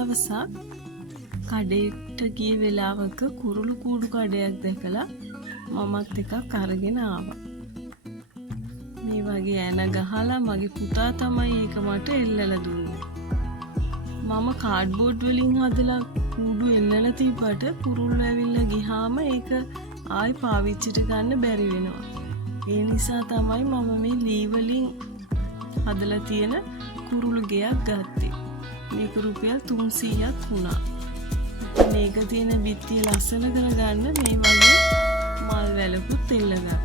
දවසක් කඩේට ගිය වෙලාවක කුරුළු කූඩු කඩයක් දැකලා මමත් එකක් අරගෙන ආවා. මේ වගේ ඇන ගහලා මගේ පුතා තමයි ඒක මට එල්ලලා දුන්නේ. මම කාඩ්බෝඩ් වලින් හදලා කූඩු එල්ලලා තිබ්බට කුරුල්ලෝ ඇවිල්ලා ගියාම ඒක ආයි පාවිච්චිට ගන්න බැරි වෙනවා. ඒ නිසා තමයි මම මේ ලී වලින් හදලා තියෙන කුරුළු ගෙයක් ගත්තේ. මේක රුපියල් 300ක් වුණා. මේක තියෙන බිත්තිය ලස්සන කරගන්න මේ වගේ මල් වැලකුත් එල්ලගත්තා.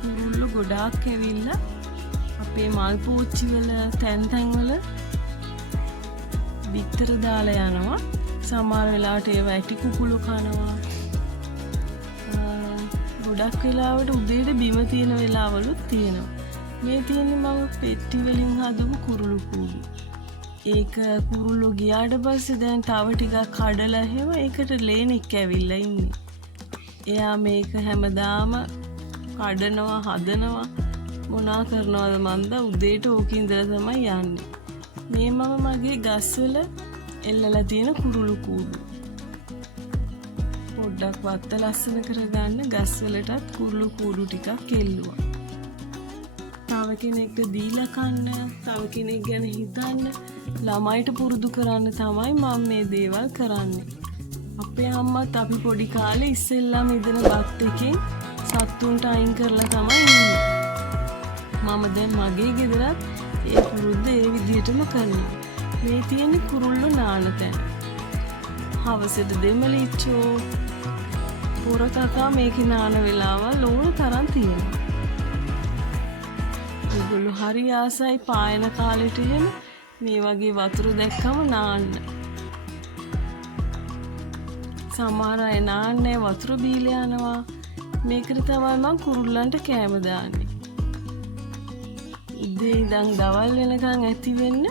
කුරුල්ලෝ ගොඩාක් ඇවිල්ලා අපේ මල් පෝච්චි වල තැන් වල විතර දාලා යනවා. සමහර වෙලාවට ඒව ඇටි කුකුළු කනවා. ගොඩක් වෙලාවට උදේට බිම තියෙන වෙලාවලුත් තියෙනවා. මේ තියෙන්නේ මම පෙට්ටි වලින් හදපු කුරුළු කූඩු. ඒක කුරුල්ලෝ ගියාට පස්සේ දැන් තව ටිකක් කඩලා හැම ඒකට ලේනික් ඇවිල්ලා ඉන්නේ. එයා මේක හැමදාම කඩනවා හදනවා මොනා කරනවද මන්ද උදේට ඕක ඉඳලා තමයි යන්නේ. මේ මම මගේ ගස්වල එල්ලලා තියෙන කුරුළු කූඩු. පොඩ්ඩක් වත්ත ලස්සන කරගන්න ගස්වලටත් කුරුළු කූඩු ටිකක් එල්ලුවා. තව කෙනෙක්ට දීලා කන්න, තව කෙනෙක් ගැන හිතන්න, ළමයිට පුරුදු කරන්න තමයි මම මේ දේවල් කරන්නේ. අපේ අම්මත් අපි පොඩි කාලේ ඉස්සෙල්ලාම ඉදන බත් එකෙන් සත්තුන්ට අයින් කරලා තමයි ඉන්නේ. මම දැන් මගේ ගෙදරත් ඒ පුරුද්ද ඒ විදිහටම කරනවා. මේ තියෙන්නේ කුරුල්ලෝ නාන තැන. හවසට දෙමලිච්චෝ පොර කකා මේකේ නාන වෙලාවල් ඕන තරම් තියෙනවා. ඒගොල්ලෝ හරි ආසයි පායන කාලෙට එහෙම මේ වගේ වතුර දැක්කම නාන්න. සමහර අය නාන්නේ වතුර බීලා යනවා. මේකට තමයි මම කුරුල්ලන්ට කෑම දාන්නේ. උදේ ඉඳන් දවල් වෙනකන් ඇති වෙන්න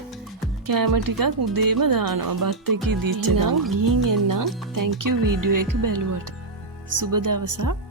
කෑම ටිකක් උදේම දානවා. බත් එකේ දීච්ච නම් ගිහින් එන්නම්. thank you වීඩියෝ එක බැලුවට. සුබ දවසක්.